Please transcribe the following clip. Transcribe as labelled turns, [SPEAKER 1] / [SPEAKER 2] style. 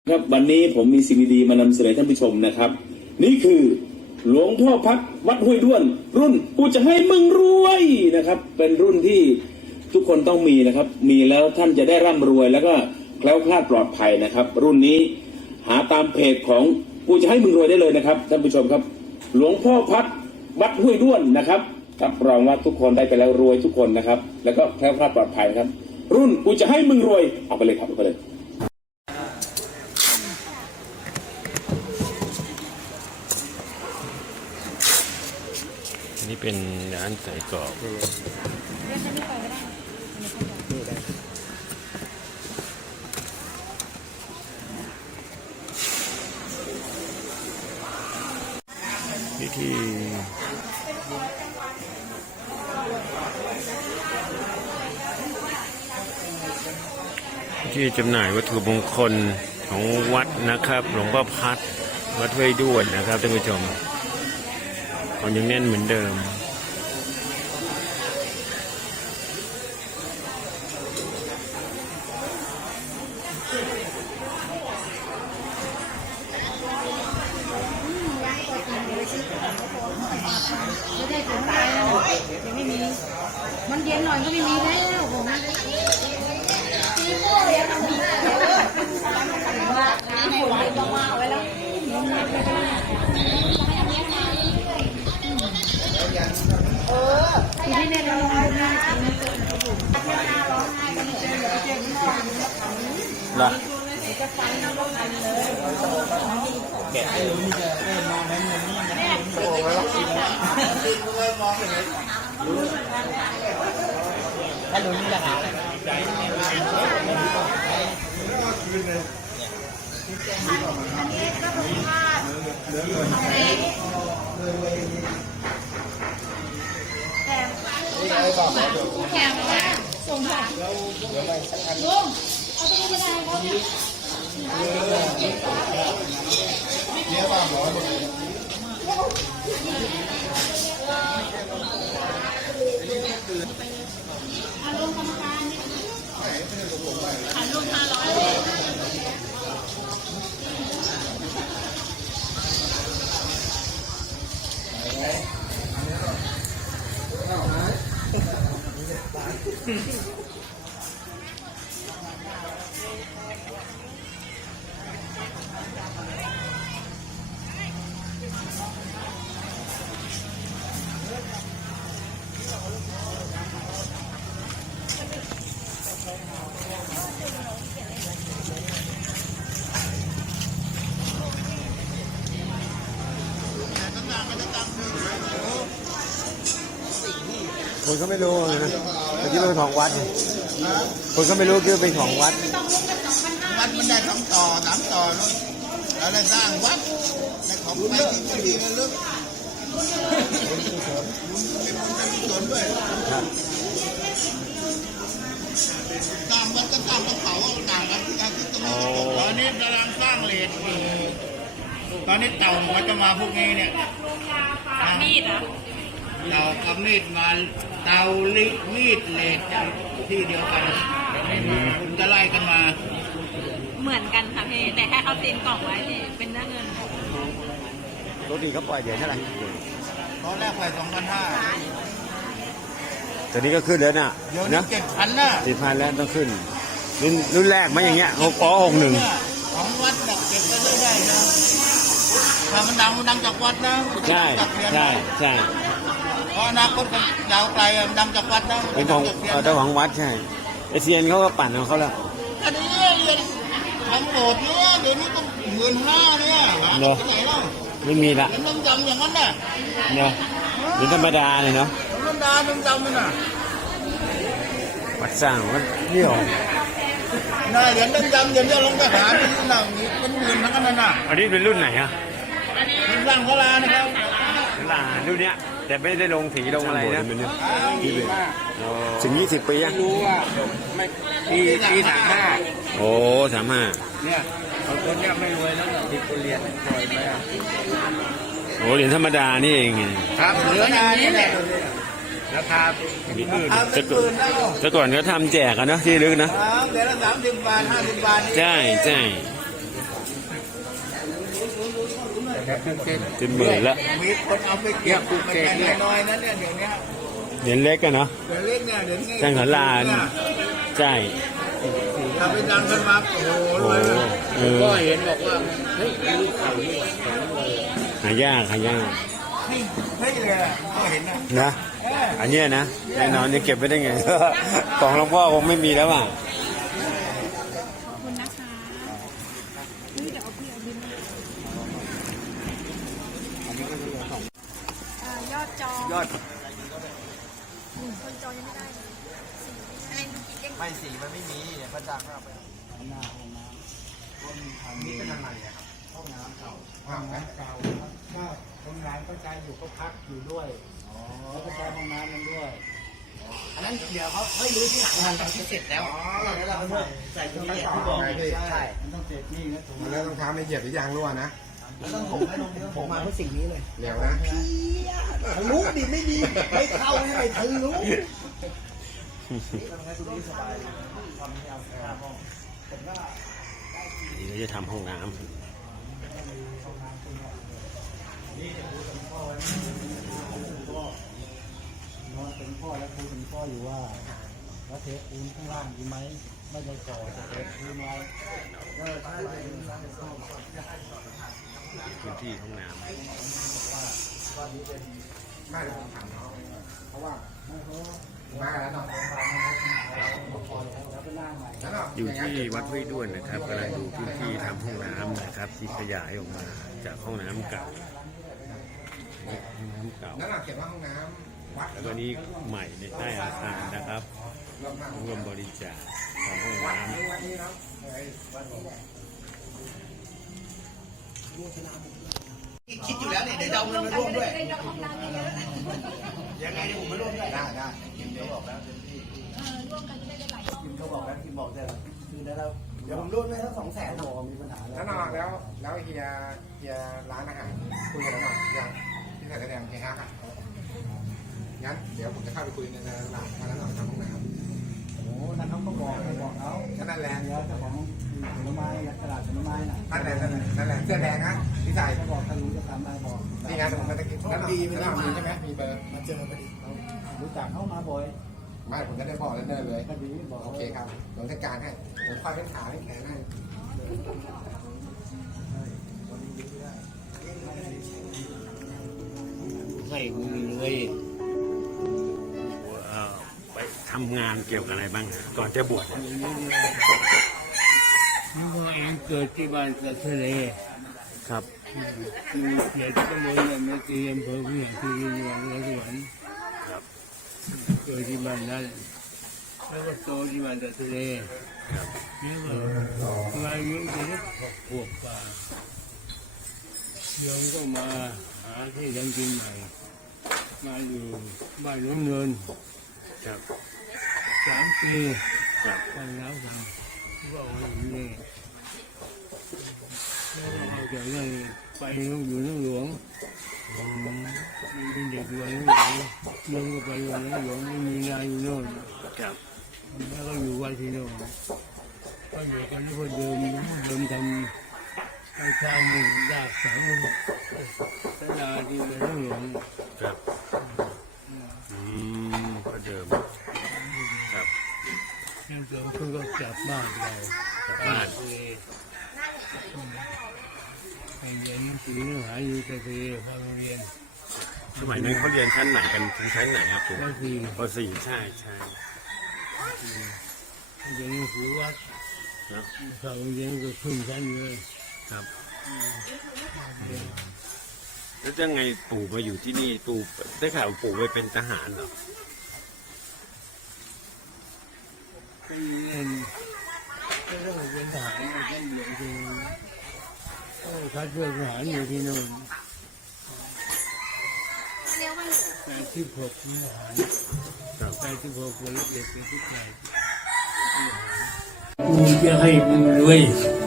[SPEAKER 1] ครับวันนี้ผมมีสิ่งดีๆมานำเสนอท่านผู้ชมนะครับนี่คือหลวงพ่อพัดวัดห้วยด้วนรุ่นกูจะให้มึงรวยนะครับเป็นรุ่นที่ทุกคนต้องมีนะครับมีแล้วท่านจะได้ร่ำรวยแล้วก็แคล้วคลาดปลอดภัยนะครับรุ่นนี้หาตามเพจของกูจะให้มึงรวยได้เลยนะครับท่านผู้ชมครับหลวงพ่อพัดวัดห้วยด้วนนะครับรับรองว่าทุกคนได้ไปแล้วรวยทุกคนนะครับแล้วก็แคล้วคลาดปลอดภัยครับรุ่นกูจะให้มึงรวยเอาไปเลยครับเอาไปเลย
[SPEAKER 2] นี่เป็นร้านใส่กรอบที่จำหน่ายวัตถุมงคลของวัดนะครับหลวงพ่อพัดวัดห้วยด้วนนะครับท่านผู้ชมของยังแน่นเหมือนเดิม
[SPEAKER 3] ไม่ได้ถึงไปยังไม่มีมันเย็นหน่อยก็ไม่มีแล้วผมตีโป้เรียนทำดีว่าให้ไว้ต้องมาเอาไว้แล้วทีนี้เนี่ยเราลงมาหน้าจริงนะร้องไห้กันเจอเจ็บนอนล่ะจะฟันน้ำร้อนเลยแกะให้รู้นี่จะได้นอนนั้นนี่โอ้ยแล้วกินนะมองอย่างนี้ถ้ารู้นี่จะหาอะไรอันนี้ก็เป็นภาพแข่งอะไรส่งค่ะลุงเอาไปไม่ได้เขาเนี่ยเนี่ยบ้างร้อยหมดเลยอารมณ์กรรมการอารมณ์500
[SPEAKER 4] คนก็ไม่รู้นะแต่ที่เป็นของวัดคนก็ไม่รู้คือเป็นของวัด
[SPEAKER 5] วัดมันได้2 ต่อ 3 ต่อแล้วได้สร้างวัดได้ของไปที่ดีๆลึกเป็นส่วนด้วยสร้างวัดก็สร้างเขาต่างกันที่การที่ตอนนี้กำลังสร้างเลนตอนนี้เต่ามันจะมาพวกนี้เนี่ยมีดนะเต่ากับมีดมาเต่าลิมีดเลนที่เดียวกันคุณจะไล่กันมา
[SPEAKER 3] เหมือนกันค่ะพี่แต่แค่เขาตีนกล่องไว้พี่เป็นเนื้อเงิน
[SPEAKER 4] รถดีเขาปล่อยเดี๋ยวเท่าไหร่
[SPEAKER 5] ตอนแรกปล่อย2,500
[SPEAKER 4] ตอนนี้ก็ขึ้นแล้วน่ะ
[SPEAKER 5] เดี๋ยวนี้7,000น่ะ
[SPEAKER 4] 7,000แล้วต้องขึ้นรุ่นแรกไหมอย่างเงี้ย61
[SPEAKER 5] ของวัดแบบเก็บก็ได้นะถ้ามันดังจากวัดนะ
[SPEAKER 4] ใช่
[SPEAKER 5] เพราะอนาคตมันยาวไกลมันดังจากวัดนะ
[SPEAKER 4] เป็นของเจ้าของวัดใช่ไอเซียนเขาก็ปั่นของเขาแล้ว
[SPEAKER 5] อันนี้เรียนทำโบสถ์เนี่ยเดี๋ยวนี้ต้อง15,000เนี่ย
[SPEAKER 4] เนาะไม่มีละ
[SPEAKER 5] เห็นดำๆอย่างนั้นน่ะ
[SPEAKER 4] เนาะเป็นธรรมดาเลยเนาะ
[SPEAKER 5] ธรรมดาดำๆมันน่ะ
[SPEAKER 4] วัดสร้างวัดเดี่ยว
[SPEAKER 5] น่าเหรียญดำๆเดี๋ยวลงไปหาเป็นหนังเป็นหมื่นทั้งนั้นน่ะ
[SPEAKER 4] อันนี้เป็นรุ่นไหนอะ
[SPEAKER 5] รุ่นร่างพลานะครับ
[SPEAKER 4] รุ่นเนี้ยแต่ไม่ได้ลงสีลงอะไรนะถึง20 ปียัง
[SPEAKER 5] รู้ว่าไม่ปี35
[SPEAKER 4] โอ้35
[SPEAKER 5] เนี่ยเอาคนเนี้ยไม่รวยแล้วติดคนเรียนปล่อยไป
[SPEAKER 4] โอ้เหรียญธรรมดานี่เอง
[SPEAKER 5] ครับเหลืออย่างนี้แหละ ราคา
[SPEAKER 4] แต่ก่อนเขาทำแจกอะเนาะที่ลึกนะ
[SPEAKER 5] เดี๋ยวละ30 บาท 50 บาท
[SPEAKER 4] ใช่
[SPEAKER 2] เป็นหมื่นละ
[SPEAKER 5] มีคนเอาไปเก็บมาแค่น้อยๆนั้นเนี่ยเดี๋ยวนี้
[SPEAKER 2] เหรียญเล็กกันเนาะ
[SPEAKER 5] เดี๋ยวเล็กเนี่ยเดี๋ยวนี้
[SPEAKER 2] แจ้งหันลานใช่
[SPEAKER 5] ถ้าไปดังกันมาโอ้โหร
[SPEAKER 2] โอ้
[SPEAKER 5] วยเลย
[SPEAKER 2] ก็
[SPEAKER 5] เห็นบอกว่าเฮ้ยลูกเขา
[SPEAKER 2] หายากหายาก
[SPEAKER 5] เฮ้ยเลยก็เห็นนะ
[SPEAKER 2] นะอันเนี้ยนะแน่นอนจะเก็บไว้ได้ไง ของหลวงพ่อคงไม่มีแล้วอ่ะ
[SPEAKER 3] ขอบคุณนะคะเฮ้ยเดี๋ยวเอาพี่เอาบินยอดจอง
[SPEAKER 4] ยอด
[SPEAKER 3] คนจองยังไม่ได้เลยอะไรดูกี่เด้ง
[SPEAKER 4] ไม่สีมันไม่มีพระจังก็เอาไปนี่เป็นอะไรครับห้องน้ำเก่าห้องน้ำเก่าก็คนงานก็ใจอยู่ก็พักอยู่ด้วยแล้วก็ใช้ห้องน้ำนั้นด้วยอันนั้นเดี๋ยวเขาให้รื้อที่หลังงานเราเสร็จแล้วแล้วเราก็ใส่ที่ต่อไงใช่มันต้องเสร็จนี่นะถุงแล้วต้องทำให้เหยียบหรือยางรั่วนะแล้วต้องผมมาเพื่อสิ่งนี้เลยเดี๋ยวนะทะลุดิไม่ดีไม่เข้าให้ไปทะลุ
[SPEAKER 2] นี่เราจะทำห้องน้ำ
[SPEAKER 4] นอนเป็นพ่อแล้วคุยเป็นพ่ออยู่ว่าเทปูนข้างล่างดีไหมไม่ได้ก่อจะเทปูนไว้ใช่
[SPEAKER 2] พื้นที่ห้องน้ำ
[SPEAKER 4] ไม่ได้ถามน้องเพราะว่ามาแล้วเนาะ
[SPEAKER 2] อยู่ที่วัดห้วยด้วนนะครับกำลังดูพื้นที่ทำห้องน้ำนะครับ ที่ขยายออกมาจากห้องน้ำเก่าห้องน้ำเก่า
[SPEAKER 4] นั่นเราเขียนว่าห้องน้ำวัด
[SPEAKER 2] แล้วก็นี้ใหม่ในใต้อาคารนะครับรวมบริจาคทำห้องน้
[SPEAKER 5] คิดอยู่แล้วเนี่ยเดี๋ยวจะเอาเงินมาร่วมด้วย
[SPEAKER 3] ได้ดอกของเราเยอะ
[SPEAKER 5] ยังไงเดี๋ยวผมมาร่วมด้วยได้กินเดี๋ยวบอกแล้ว
[SPEAKER 3] ร่วมกันจะได้หลายรอบ
[SPEAKER 5] กินเขาบอกแล้วกินบอกได้คือแล้วเดี๋ยวผมร่วมด้วยทั้ง200,000นะ
[SPEAKER 4] มีปัญหาแล้วนอนแล้วเฮียร้านอาหารคุยกันแล้วอย่างที่ใส่กระแดงเฮียฮักอ่ะงั้นเดี๋ยวผมจะเข้าไปคุยในร้านมาแล้วหน่อยทำห้องน้ำโอ้นั่นเขาก็บอกเขานั่นแหละเจ้าของผลไม้ตลาดผลไม้น่ะนั่นแหละเสื้อแดงนะที่ใส่เขาบอกถ้ารู้จะทำได้บอกนี่ไงมันจะกินแล้วดีไม่ได้มีใช่ไหมมีเบอร์มาเจอพอดีรู้จักเข้ามาบ่อยไม่ผมจะได้บอกแล้วเดินเลยพอดีบอกโอเคครับเดี๋ยวจัดการให้ผมคอยเป็นขาให้แขนให้
[SPEAKER 5] ให้มือเลย
[SPEAKER 2] ำไปทำงานเกี่ยวกับอะไรบ้างก่อนจะบวชเนี่ย
[SPEAKER 5] นี่ก็เองเกิดที่บ้านทะเล
[SPEAKER 2] ครับ
[SPEAKER 5] เกิดที่ตำบลแม่ตีอำเภอพิบูลจังหวัดนครสวรรค์
[SPEAKER 2] ครับ
[SPEAKER 5] เกิดที่บ้านนั้นแล้วก็โตที่บ้านทะเล
[SPEAKER 2] ครับ
[SPEAKER 5] นี่ก็มาอายุจะได้6 ขวบกว่าโยมก็มาหาที่ทำกินใหม่มาอยู่บ้านหลวงเนิน
[SPEAKER 2] ครับ
[SPEAKER 5] 3 ปี
[SPEAKER 2] ครับ
[SPEAKER 5] ไปแล้วกันก็เอาอยู่นี่แล้วก็เอาจากนั้นไปอยู่นั่งหลวงเป็นเด็กวัยนั่งหลวงเดินก็ไปวัยนั่งหลวงไม่มีนายอยู่โน่น
[SPEAKER 2] ครับ
[SPEAKER 5] แล้วก็อยู่วัดที่โน่นก็อยู่กันแล้วก็เดิมทำไปทำดาบสามตลาดที่ไปนั่งหลวง
[SPEAKER 2] ครับก็เดิมครับ
[SPEAKER 5] นั่งหลวงเพิ่งก็กลับบ้านเรา
[SPEAKER 2] กลับบ้าน
[SPEAKER 5] ไปเรียนหนังสือหาอยู่แต่พอโรงเรียน
[SPEAKER 2] สมัยนั้นเขาเรียนชั้นไหนกันถึงชั้นไหนครับผม
[SPEAKER 5] ก็คือ
[SPEAKER 2] ป .4 ใช่ใช่
[SPEAKER 5] เรียนหนังสือวัด
[SPEAKER 2] ครับ
[SPEAKER 5] เข้าโรงเรียนก็ขึ้นชั้นเลย
[SPEAKER 2] ครับแล้วยังไงปู่มาอยู่ที่นี่ปู่ได้ข่าวปู่ไปเป็นทหารเหรอ
[SPEAKER 5] ไปเรียนก็ต้องเป็นทหารมาที่เรียนที่คัดเลือกทหารอยู่ที่โน่น
[SPEAKER 3] เรียกว่า
[SPEAKER 5] 86ทหาร86คนเด็กเป็นทุกอย่างกูจะให้มึงรวย